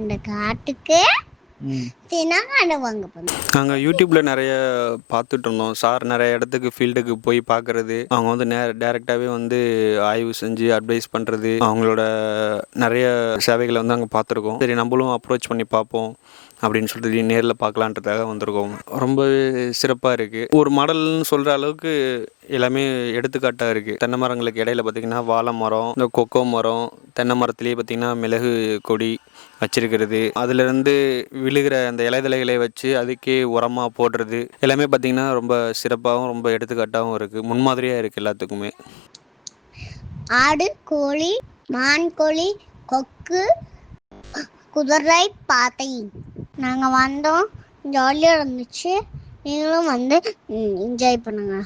இந்த காட்டுக்கு நாங்கள் யூடியூப்பில் நிறைய பார்த்துட்டு இருந்தோம். சார் நிறைய இடத்துக்கு ஃபீல்டுக்கு போய் பார்க்குறது. அவங்க வந்து நே டேரெக்டாகவே வந்து ஆய்வு செஞ்சு அட்வைஸ் பண்ணுறது அவங்களோட நிறைய சேவைகளை வந்து அங்கே பார்த்துருக்கோம். சரி நம்மளும் அப்ரோச் பண்ணி பார்ப்போம் அப்படின்னு சொல்லிட்டு நேரில் பார்க்கலான்றதுக்காக வந்திருக்கோம். ரொம்பவே சிறப்பாக இருக்குது ஒரு மாடல்னு சொல்கிற அளவுக்கு எல்லாமே எடுத்துக்காட்டாக இருக்குது தென்னை மரங்களுக்கு இடையில பார்த்திங்கன்னா வாழை மரம் இந்த கொக்கோ மரம் தென்னை மரத்துலேயே பார்த்திங்கன்னா மிளகு கொடி வச்சுருக்கிறது. அதுலேருந்து விழுகிற அந்த இலைதலைகளை வச்சு அதுக்கே உரமாக போடுறது. எல்லாமே பார்த்திங்கன்னா ரொம்ப சிறப்பாகவும் ரொம்ப எடுத்துக்காட்டாகவும் இருக்குது முன்மாதிரியாக இருக்குது எல்லாத்துக்குமே. ஆடு கோழி மான் கோழி கொக்கு குதிரை பாத்தை. நாங்கள் வந்தோம். ஜாலியாக இருந்துச்சு. நீங்களும் வந்து என்ஜாய் பண்ணுங்க.